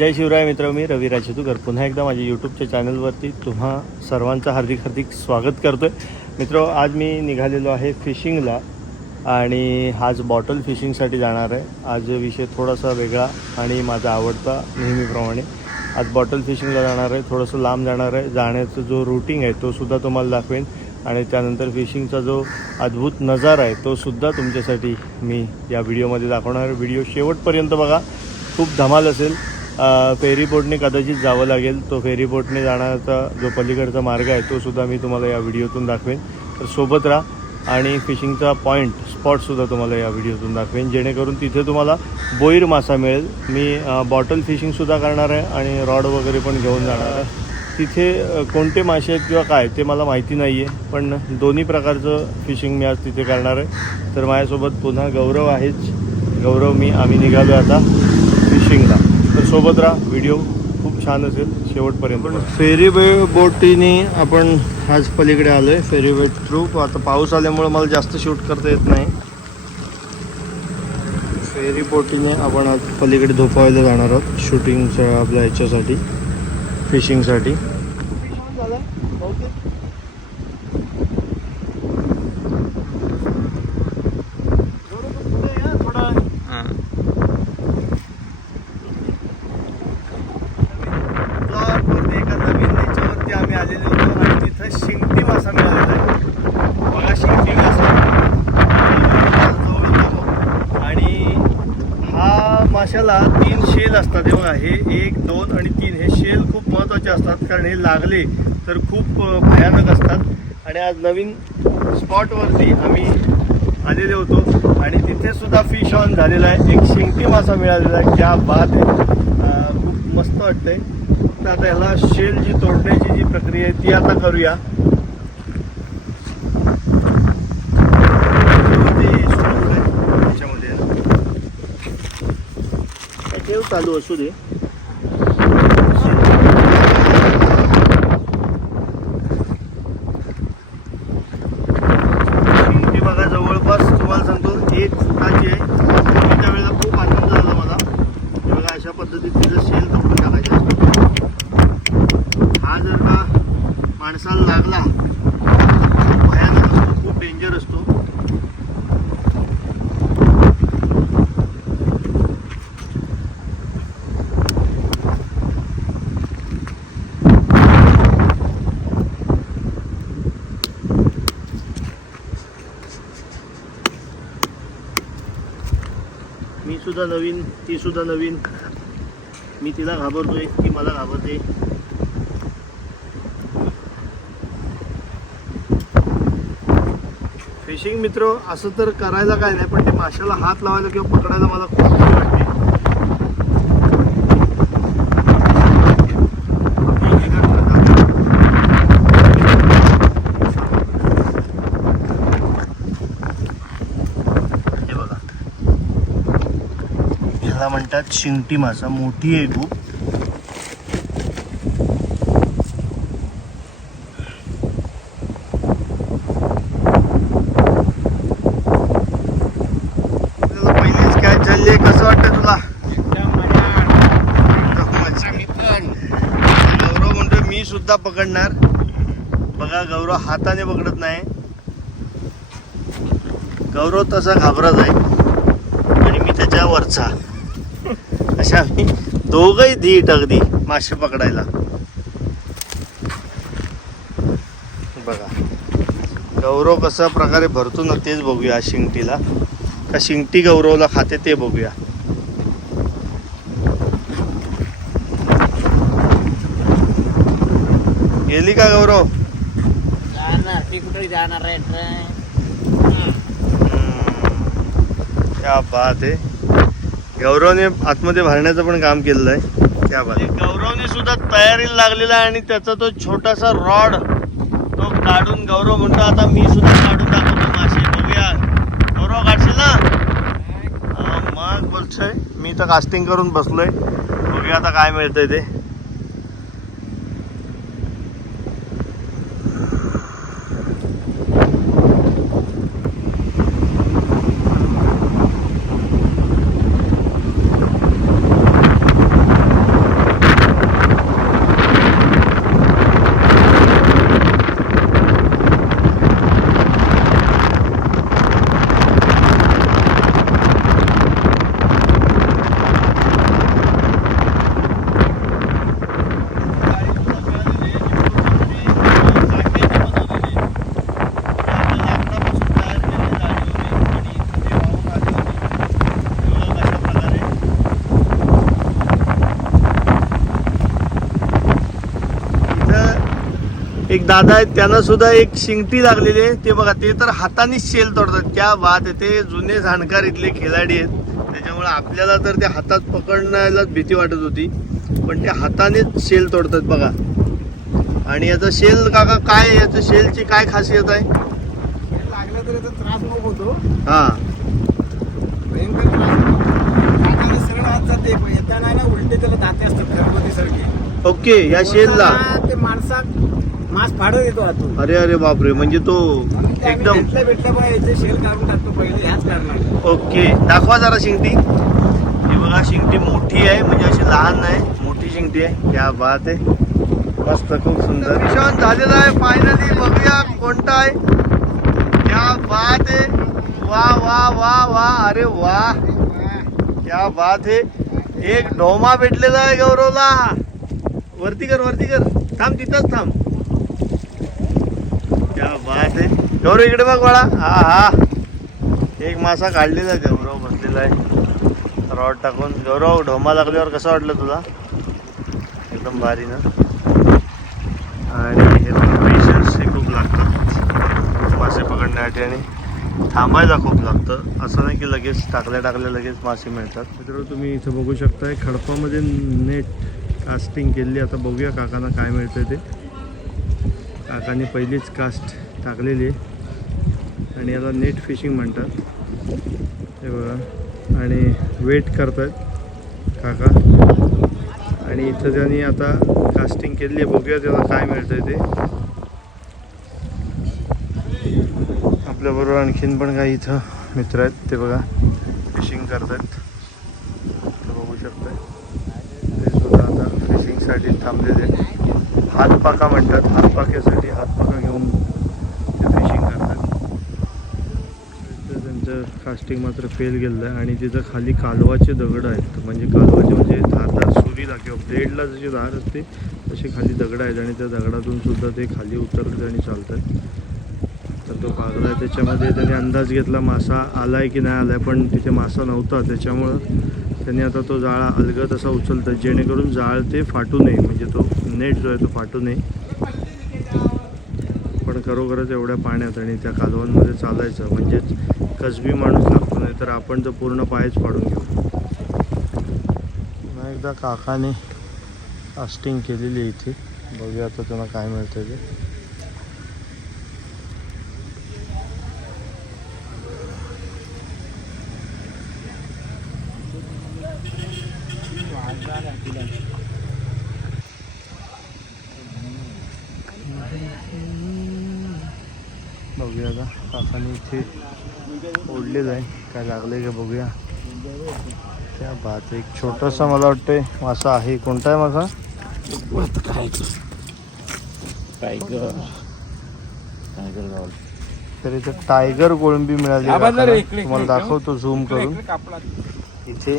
जय शिवराय मित्र मी रवी राजतुकर पुन्हा एकदा माझ्या यूट्यूबच्या चॅनलवरती तुम्हा सर्वांचं हार्दिक हार्दिक स्वागत करतो आहे मित्र आज मी निघालेलो आहे फिशिंगला आणि आज बॉटल फिशिंगसाठी जाणार आहे. आज विषय थोडासा वेगळा आणि माझा आवडता नेहमीप्रमाणे. आज बॉटल फिशिंगला जाणार आहे थोडंसं लांब जाणार आहे. जाण्याचं जो रूटिंग आहे तो सुद्धा तुम्हाला दाखवेन. आणि त्यानंतर फिशिंगचा जो अद्भुत नजारा आहे तो सुद्धा तुमच्यासाठी मी या व्हिडिओमध्ये दाखवणार आहे. व्हिडिओ शेवटपर्यंत बघा. खूप धमाल असेल. फेरीबोटने कदाचित जावं लागेल. तो फेरीबोटने जाण्याचा जो पलीकडचा मार्ग आहे तो सुद्धा मी तुम्हाला या व्हिडिओतून दाखवेन. तर सोबत राहा आणि फिशिंगचा पॉईंट स्पॉटसुद्धा तुम्हाला या व्हिडिओतून दाखवेन. जेणेकरून तिथे तुम्हाला बोईर मासा मिळेल. मी बॉटल फिशिंगसुद्धा करणार आहे आणि रॉड वगैरे पण घेऊन जाणार आहे. तिथे कोणते मासे आहेत किंवा काय ते मला माहिती नाही आहे पण दोन्ही प्रकारचं फिशिंग मी आज तिथे करणार आहे. तर माझ्यासोबत पुन्हा गौरव आहेच. गौरव मी आम्ही निघालो आता. सोबत राहा. व्हिडिओ खूप छान असेल शेवटपर्यंत. पण फेरी बे बोटीने आपण आज पलीकडे आलो आहे फेरी बोट थ्रू आता पाऊस आल्यामुळे मला जास्त शूट करता येत नाही. फेरी बोटीने आपण आज पलीकडे धोपावायला जाणार आहोत शूटिंगच्या आपल्या ह्याच्यासाठी फिशिंगसाठी प्लॉटवरती एका नवीन याच्यावरती आम्ही आलेलो होतो आणि तिथं शिंगटी मासा मिळालेला आहे बघा शिंगटी मासा जवळ येतो. आणि हा माशाला तीन शेल असतात. हे हे एक दोन आणि तीन. हे शेल खूप महत्त्वाचे असतात कारण हे लागले तर खूप भयानक असतात. आणि आज नवीन स्पॉटवरती आम्ही आलेले होतो. आणि तिथे सुद्धा फिश ऑन झालेला आहे. एक शिंगटी मासा मिळालेला आहे. क्या बाद आहे. खूप मस्त वाटतंय. फक्त आता ह्याला शेल जी तोडण्याची जी प्रक्रिया आहे ती आता करूया ते सुरू आहे त्याच्यामध्ये काय ठेव चालू असू दे शिंगटी बघा जवळपास तुम्हाला सांगतो एक फुटाची आहे त्या वेळेला खूप आनंद झाला मला हे बघा अशा पद्धतीत तिचं शेल तोडून टाकायचं असतं. हा जर का माणसाला लागला खूप भयानक असतो खूप डेंजर असतो मी सुद्धा नवीन ती सुद्धा नवीन. मी तिला घाबरतोय ती मला घाबरते. फिशिंग मित्र असं तर करायला काय नाही पण ते माशाला हात लावायला किंवा पकडायला मला खूप भीती वाटते हे बघा ह्याला म्हणतात शिंगटी मासा मोठी आहे खूप. तुला पहिलीच कॅच झाली आहे कसं वाटतं तुला? गौरव म्हणतो मी सुद्धा पकडणार. बघा गौरव हाताने पकडत नाही. गौरव तसा घाबरत आहे. आणि मी त्याच्या वरचा. अशा आम्ही दोघही धीट अगदी मासे पकडायला. बघा. गौरव कसा प्रकारे भरतो ना तेच बघूया शिंगटीला. का शिंगटी गौरवला खाते ते बघूया. गेली का गौरव? जाणार. क्या बात आहे. गौरवने आतमध्ये भरण्याचं पण काम केलेलं आहे. त्या बात. म्हणजे गौरवने सुद्धा तयारीला लागलेला आहे आणि त्याचा तो छोटासा रॉड तो काढून गौरव म्हणतो आता मी सुद्धा काढून दाखवतो मासे बघूया. गौरव काढशील ना? मग बोलतोय. मी तर कास्टिंग करून बसलोय. बघूया आता काय मिळतंय ते. एक दादा आहेत त्यांना सुद्धा एक शिंगटी लागलेली आहे. ते बघा ते तर हातानेच शेल तोडतात. क्या बात आहे ते जुने जाणकार इथले खिलाडी आहेत. त्याच्यामुळे आपल्याला तर ते हातात पकडण्यालाच भीती वाटत होती. पण ते हातानेच शेल तोडतात बघा. आणि याचं शेल काका काय? याचं शेलची काय खासियत आहे? लागला तर याचा त्रास होतो. हा. भयंकर त्रास सरळ जाते येताना ना उलटे त्याला दाते असतात गणपती सारखे ओके या शेलला. ते माणसाक मांस फाडत येतो आतून. अरे अरे बापरे म्हणजे तो एकदम भेटल्या भेटल्या पण याचे शेल काढून टाकतो पहिले ह्याच करणार ओके दाखवा जरा शिंगटी ही बघा शिंगटी मोठी आहे म्हणजे अशी लहान नाही मोठी शिंगटी आहे. क्या बात आहे. मस्त खूप सुंदर. मिशन झालेलं आहे फायनली बघूया कोणता आहे. क्या बात आहे. वा वा वा वा. अरे वा. क्या बात आहे. एक ढोमा भेटलेला आहे गौरवला. वरती कर वरती कर. थांब तिथंच थांब. क्या बात आहे गौरव इकडे बघ बाळा. हा हा. एक मासा काढलेला आहे गौरव बसलेला आहे. रॉड टाकून. गौरव ढोमा लागल्यावर कसं वाटलं तुला? एकदम भारी ना? आणि हे पेशन्स हे खूप लागतात मासे पकडण्यासाठी आणि थांबायला खूप लागतं. असं नाही की लगेच टाकल्या टाकल्या लगेच मासे मिळतात. मित्र तुम्ही इथं बघू शकताय खडपामध्ये नेट कास्टिंग केली. आता बघूया काकांना काय मिळतंय ते. काकाने पहिलीच कास्ट टाकलेली आहे. आणि याला नेट फिशिंग म्हणतात. हे बघा. आणि वेट करतात काका. आणि इथं त्यांनी आता कास्टिंग केली आहे बघूया त्याला काय मिळतं ते. आपल्याबरोबर आणखीन पण काही इथं मित्र आहेत ते बघा. फिशिंग करतात बघू शकताय. ते सुद्धा आता फिशिंगसाठी थांबलेले आहेत. हातपाका म्हणतात. हातपाक्यासाठी हातपाका घेऊन ते फिशिंग करतात. तर त्यांचं कास्टिंग मात्र फेल गेलेलं आहे. आणि तिथं खाली कालवाचे दगड आहेत. म्हणजे कालवाचे म्हणजे धारदार सुरीला किंवा ब्लेडला जशी धार असते तसे खाली दगड आहेत. आणि त्या दगडातून सुद्धा ते खाली उतरत आणि चालतात. तर तो पागला आहे. त्याच्यामध्ये त्याने अंदाज घेतला मासा आला आहे की नाही आला आहे पण तिथे मासा नव्हता. त्याच्यामुळं त्यांनी आता तो जाळा अलगत असा उचलतं जेणेकरून जाळ ते फाटू नये म्हणजे तो नेट जो आहे तो फाटू नये. पण खरोखरच एवढ्या पाण्यात आणि त्या कालवांमध्ये चालायचं म्हणजेच कसबी माणूस लागतो नाही तर आपण तर पूर्ण पायच पाडून घेऊ. पुन्हा एकदा काकाने कास्टिंग केलेली आहे इथे. बघूया आता त्यांना काय मिळतं ते. बघूया आता. काकाने इथे ओढलेलं आहे काय लागलंय का बघूया. त्या बात एक छोटासा मला वाटतंय मासा आहे. कोणता आहे मासा? टायगर. टायगर गावल. तर इथे टायगर कोळंबी मिळाली तुम्हाला. दाखवतो झूम करून. इथे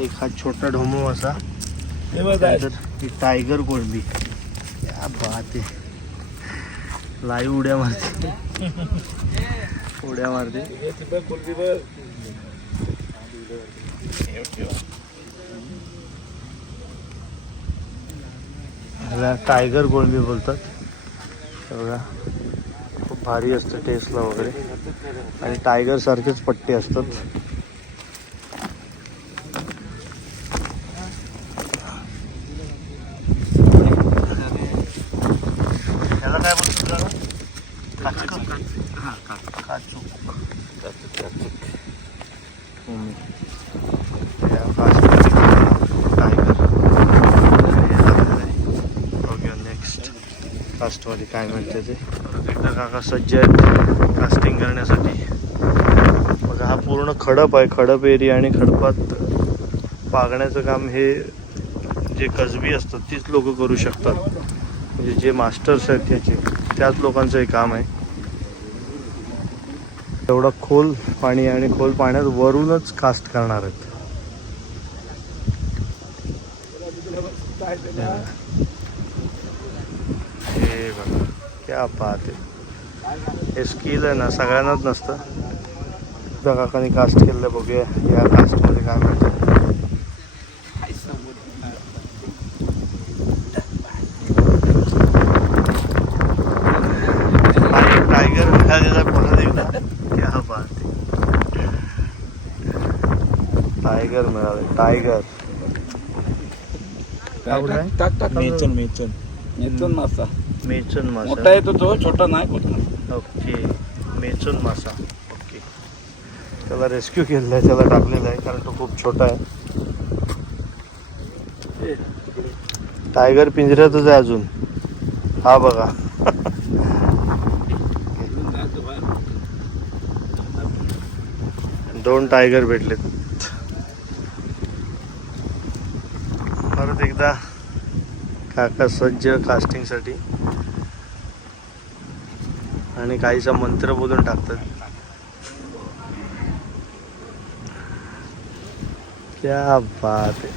एक हा छोटा ढोमो मासा हे टायगर कोळंबी क्या बात आहे. लाईव्ह उड्या मारते. उड्या मारते. ह्याला टायगर कोळंबी बोलतात. बघा. खूप भारी असतं टेस्टला वगैरे. आणि टायगर सारखेच पट्टे असतात त्याला काय बोलतात दादा काचू काचू हम्म. या काचूमध्ये टायगर नेक्स्ट कास्टमध्ये काय म्हणते ते. एकदा काका सज्ज आहेत कास्टिंग करण्यासाठी. बघा हा पूर्ण खडप आहे. खडप एरिया आणि खडपात पागण्याचं काम हे जे कसबी असतात तीच लोक करू शकतात. म्हणजे जे मास्टर्स आहेत त्याचे त्याच लोकांचं हे काम आहे. एवढं खोल पाणी आणि खोल पाण्यात वरूनच कास्ट करणार आहेत. हे बघा क्या पाहते हे स्किल आहे ना सगळ्यांनाच नसतं. त्या काकाने कास्ट केलेलं बघूया. या कास्टमध्ये काय मिळतं. टायगर मिळाले टायगर मेचन, मेचन. मेचन मासा. मेचन मोठा मासा येतो तो छोटा नाही कुठला ओके. मेचून मासा. ओके. त्याला रेस्क्यू केलेला आहे त्याला टाकलेला आहे कारण तो खूप छोटा आहे. टायगर पिंजऱ्यातच आहे अजून. हा बघा. दोन टायगर भेटलेत. परत एकदा काका सज्ज कास्टिंगसाठी आणि काहीसा मंत्र बोलून टाकतात. क्या बात आहे.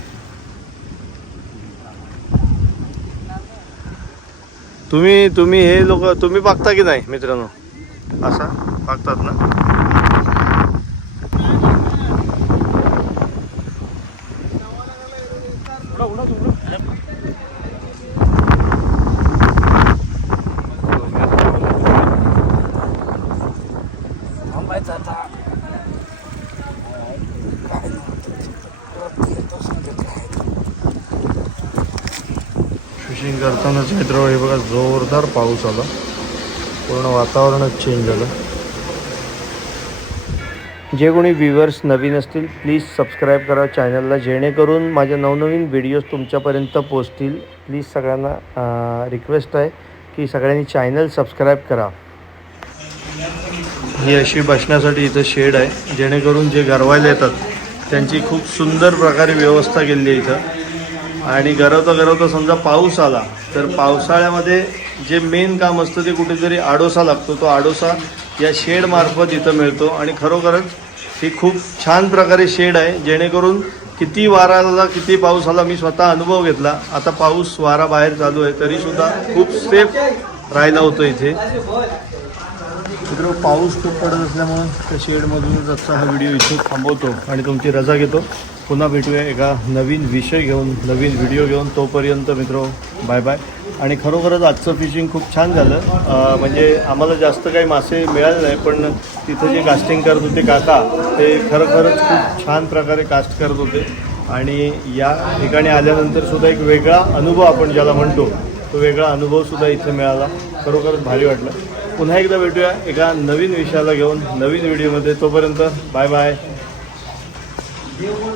तुम्ही तुम्ही हे लोक तुम्ही बघता की नाही मित्रांनो? असा? पागतात ना? फिशिंग मित्र हे बघा जोरदार पाऊस आला. पूर्ण वातावरणच चेंज झालं. जे कोणी व्ह्युअर्स नवीन असतील प्लीज सबस्क्राईब करा चॅनलला जेणेकरून माझ्या नवनवीन व्हिडिओज तुमच्यापर्यंत पोचतील प्लीज सगळ्यांना रिक्वेस्ट आहे की सगळ्यांनी चॅनल सबस्क्राईब करा. ही अशी बसण्यासाठी इथं शेड आहे. जेणेकरून जे गरवायला येतात त्यांची खूप सुंदर प्रकारे व्यवस्था केली आहे इथं. आणि गरवता गरवता समजा पाऊस आला तर पावसाळ्यामध्ये जे मेन काम असतं ते कुठेतरी आडोसा लागतो. तो आडोसा या शेडमार्फत इथं मिळतो आणि खरोखरच ही खूप छान प्रकारे शेड आहे. जेणेकरून किती वारा आला किती पाऊस आला मी स्वतः अनुभव घेतला. आता पाऊस वारा बाहेर चालू आहे तरीसुद्धा खूप सेफ राहिला होतं इथे. मित्र पाऊस खूप पडत असल्यामुळं त्या शेडमधूनच आजचा हा व्हिडिओ इथे थांबवतो आणि तुमची रजा घेतो. पुन्हा भेटूया एका नवीन विषय घेऊन नवीन व्हिडिओ घेऊन. तोपर्यंत मित्र बाय बाय आणि खरोखरच आजचं फिशिंग खूप छान झालं. म्हणजे आम्हाला जास्त काही मासे मिळाले नाही पण तिथं जे कास्टिंग करत होते काका ते खरोखरच खूप छान प्रकारे कास्ट करत होते. आणि या ठिकाणी आल्यानंतर सुद्धा एक वेगळा अनुभव आपण ज्याला म्हणतो तो वेगळा अनुभवसुद्धा इथे मिळाला. खरोखरच भारी वाटलं. पुन्हा एकदा भेटूया एका नवीन विषयाला घेऊन नवीन व्हिडिओमध्ये तोपर्यंत बाय बाय దేవుడు